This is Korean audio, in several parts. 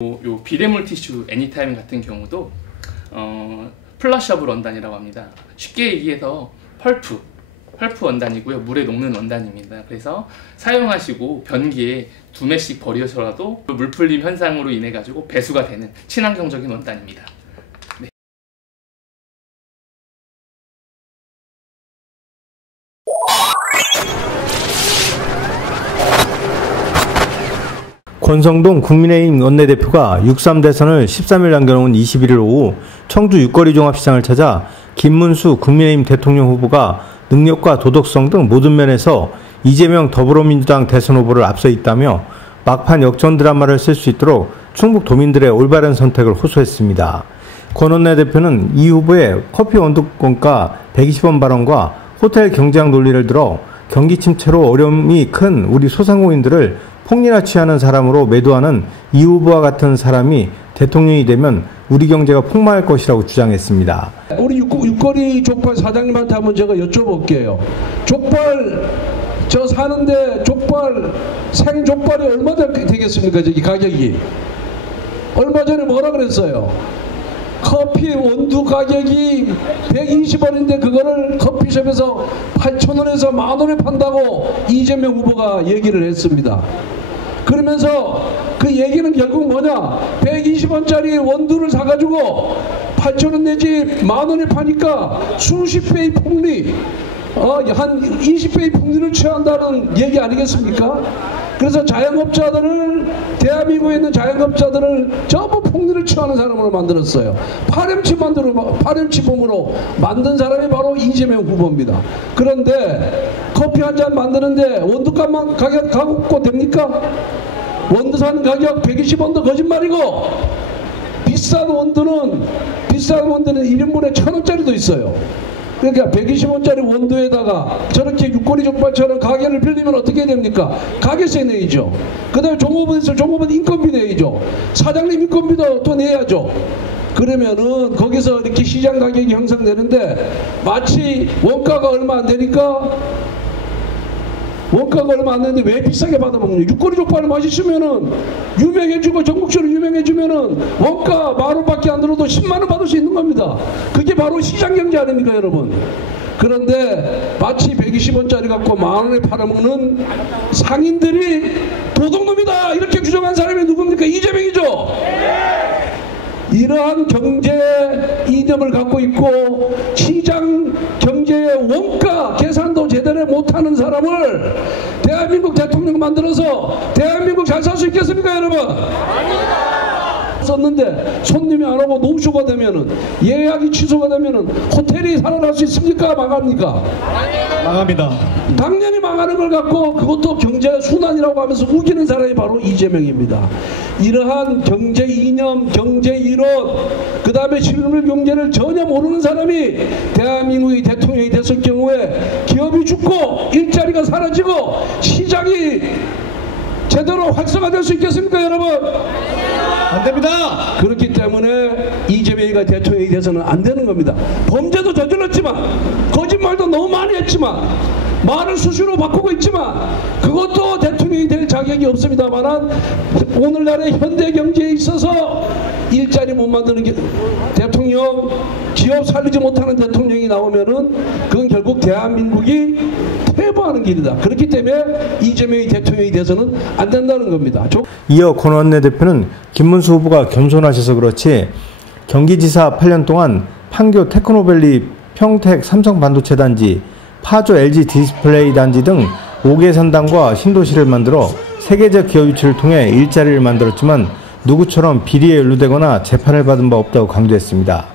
요 비대물 티슈 애니타임 같은 경우도 플러셔블 원단이라고 합니다. 쉽게 얘기해서 펄프 원단이고요. 물에 녹는 원단입니다. 그래서 사용하시고 변기에 2매씩 버리셔라도 물풀림 현상으로 인해 가지고 배수가 되는 친환경적인 원단입니다. 네. 권성동 국민의힘 원내대표가 6.3 대선을 13일 남겨놓은 21일 오후 청주 육거리 종합시장을 찾아 김문수 국민의힘 대통령 후보가 능력과 도덕성 등 모든 면에서 이재명 더불어민주당 대선 후보를 앞서 있다며 막판 역전 드라마를 쓸 수 있도록 충북 도민들의 올바른 선택을 호소했습니다. 권 원내대표는 이 후보의 커피 원두권가 120원 발언과 호텔 경제학 논리를 들어 경기 침체로 어려움이 큰 우리 소상공인들을 폭리나 취하는 사람으로 매도하는 이 후보와 같은 사람이 대통령이 되면 우리 경제가 폭망할 것이라고 주장했습니다. 우리 육거리 족발 사장님한테 한번 제가 여쭤볼게요. 족발 저 사는데 족발 생족발이 얼마 되겠습니까? 저기 가격이 얼마 전에 뭐라 그랬어요? 커피 원두 가격이 120원인데 그거를 커피숍에서 8,000원에서 10,000원에 판다고 이재명 후보가 얘기를 했습니다. 그러면서 그 얘기는 결국 뭐냐? 120원짜리 원두를 사가지고 8,000원 내지 10,000원에 파니까 수십 배의 폭리, 한 20배의 폭리를 취한다는 얘기 아니겠습니까? 그래서 자영업자들을, 대한민국에 있는 자영업자들을 전부 폭리를 취하는 사람으로 만들었어요. 파렴치범으로 만든 사람이 바로 이재명 후보입니다. 그런데 커피 한 잔 만드는데 원두값만 가격 갖고 됩니까? 원두 사는 가격 120원도 거짓말이고 비싼 원두는 1인분에 1,000원짜리도 있어요. 그러니까 120원짜리 원두에다가 저렇게 육거리 족발처럼 가게를 빌리면 어떻게 됩니까? 가게세 내야죠. 그 다음에 종업원 있으면 종업원 인건비 내야죠. 사장님 인건비도 또 내야죠. 그러면은 거기서 이렇게 시장 가격이 형성되는데 마치 원가가 얼마 안 되니까 왜 비싸게 받아먹냐. 육거리 족발을 맛있으면은 유명해지고 전국적으로 유명해지면은 원가 10,000원밖에 안 들어도 10만원 받을 수 있는 겁니다. 그게 바로 시장경제 아닙니까 여러분? 그런데 마치 120원짜리 갖고 10,000원에 팔아먹는 상인들이 도둑놈이다 이렇게 규정한 사람이 누굽니까? 이재명이죠. 이러한 경제 이념을 갖고 있고 시장 경제의 원가 계산도 제대로 못하는 사람을 대한민국 대통령 만들어서 대한민국 잘 살 수 있겠습니까 여러분? 썼는데 손님이 안 오고 노쇼가 되면은 예약이 취소가 되면은 호텔이 살아날 수 있습니까? 망합니까? 망합니다. 당연히 망하는 걸 갖고 그것도 경제 순환이라고 하면서 우기는 사람이 바로 이재명입니다. 이러한 경제 이념, 경제 이론, 그 다음에 실물 경제를 전혀 모르는 사람이 대한민국의 대통령이 됐을 경우에 기업이 죽고 일자리가 사라지고 시장이 제대로 활성화될 수 있겠습니까 여러분? 안 됩니다. 그렇기 때문에 이재명이가 대통령이 돼서는 안 되는 겁니다. 범죄도 저질렀지만 거짓말도 너무 많이 했지만 말을 수시로 바꾸고 있지만 그것도 대통령이 될 자격이 없습니다만 오늘날의 현대 경제에 있어서 일자리 못 만드는 대통령, 기업 살리지 못하는 대통령이 나오면은 그건 결국 대한민국이 퇴보하는 길이다. 그렇기 때문에 이재명이 대통령이 돼서는 안 된다는 겁니다. 이어 권 원내대표는 김문수 후보가 겸손하셔서 그렇지 경기지사 8년 동안 판교 테크노밸리 평택 삼성반도체 단지 파주 LG 디스플레이 단지 등 5개 산당과 신도시를 만들어 세계적 기업 유치를 통해 일자리를 만들었지만 누구처럼 비리에 연루되거나 재판을 받은 바 없다고 강조했습니다.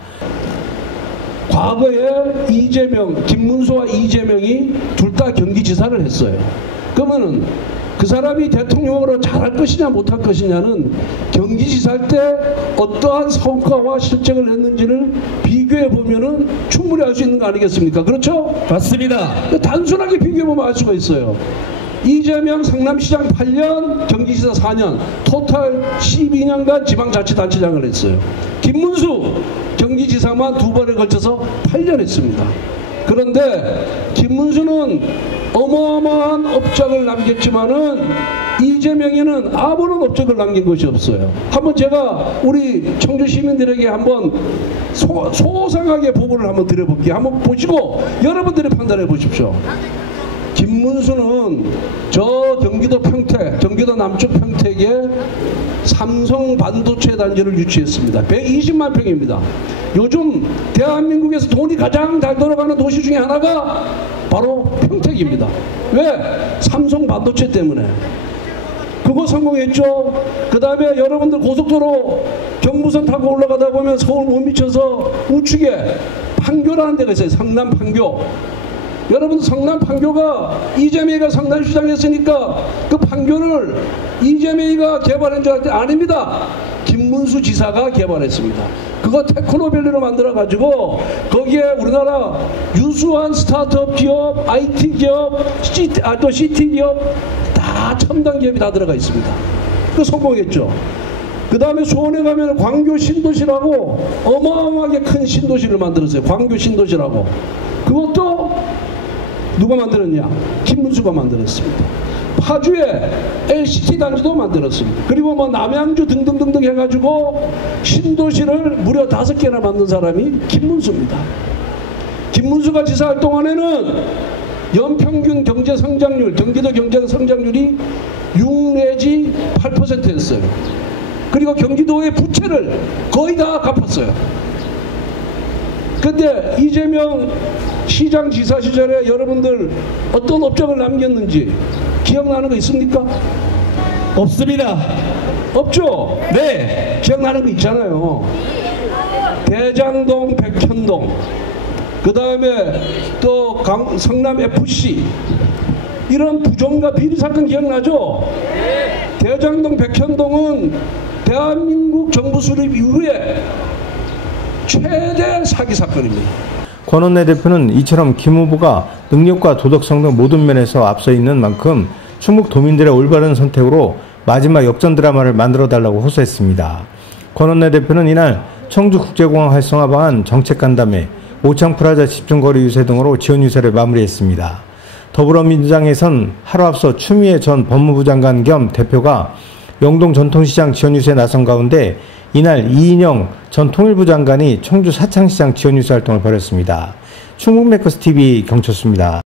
과거에 김문수와 이재명이 둘 다 경기지사를 했어요. 그러면은 그 사람이 대통령으로 잘할 것이냐 못할 것이냐는 경기지사 때 어떠한 성과와 실적을 했는지를 비교해 보면은 충분히 알 수 있는 거 아니겠습니까? 그렇죠? 맞습니다. 단순하게 비교해 보면 알 수가 있어요. 이재명 성남시장 8년, 경기지사 4년, 토탈 12년간 지방자치단체장을 했어요. 김문수 경기지사만 2번에 걸쳐서 8년 했습니다. 그런데 김문수는 어마어마한 업적을 남겼지만은 이재명에는 아무런 업적을 남긴 것이 없어요. 한번 제가 우리 청주 시민들에게 한번 소상하게 보고를 한번 드려볼게요. 한번 보시고 여러분들이 판단해 보십시오. 김문수는 저 경기도 평택, 경기도 남쪽 평택에 삼성 반도체 단지를 유치했습니다. 120만 평입니다. 요즘 대한민국에서 돈이 가장 잘 돌아가는 도시 중에 하나가 바로 평택입니다. 왜? 삼성 반도체 때문에. 그거 성공했죠. 그 다음에 여러분들 고속도로 경부선 타고 올라가다 보면 서울 못 미쳐서 우측에 판교라는 데가 있어요. 성남 판교. 여러분들 성남 판교가 이재명이가 성남시장 했으니까 그 판교를 이재명이가 개발한 줄 알았는데 아닙니다. 김문수 지사가 개발했습니다. 그거 테크노밸리로 만들어가지고 거기에 우리나라 유수한 스타트업 기업, IT 기업, 또 CT 기업 다 첨단 기업이 다 들어가 있습니다. 그 성공했죠. 그 다음에 수원에 가면 광교 신도시라고 어마어마하게 큰 신도시를 만들었어요. 광교 신도시라고. 그것도 누가 만들었냐? 김문수가 만들었습니다. 파주에 LCT 단지도 만들었습니다. 그리고 뭐 남양주 등등등등 해가지고 신도시를 무려 5개나 만든 사람이 김문수입니다. 김문수가 지사할 동안에는 연평균 경제 성장률, 경기도 경제 성장률이 6 내지 8%였어요. 그리고 경기도의 부채를 거의 다 갚았어요. 근데 이재명 시장 지사 시절에 여러분들 어떤 업적을 남겼는지 기억나는 거 있습니까? 없습니다. 없죠? 네. 기억나는 거 있잖아요. 대장동, 백현동, 그 다음에 또 성남 FC 이런 부정과 비리 사건 기억나죠? 대장동, 백현동은 대한민국 정부 수립 이후에 최대 사기 사건입니다. 권 원내대표는 이처럼 김 후보가 능력과 도덕성 등 모든 면에서 앞서 있는 만큼 충북 도민들의 올바른 선택으로 마지막 역전 드라마를 만들어달라고 호소했습니다. 권 원내대표는 이날 청주국제공항 활성화 방안 정책 간담회, 오창프라자 집중거리 유세 등으로 지원 유세를 마무리했습니다. 더불어민주당에선 하루 앞서 추미애 전 법무부 장관 겸 대표가 영동 전통시장 지원 유세에 나선 가운데 이날 이인영 전 통일부 장관이 청주 사창시장 지원 유세 활동을 벌였습니다. 충북매커스TV 경철수입니다.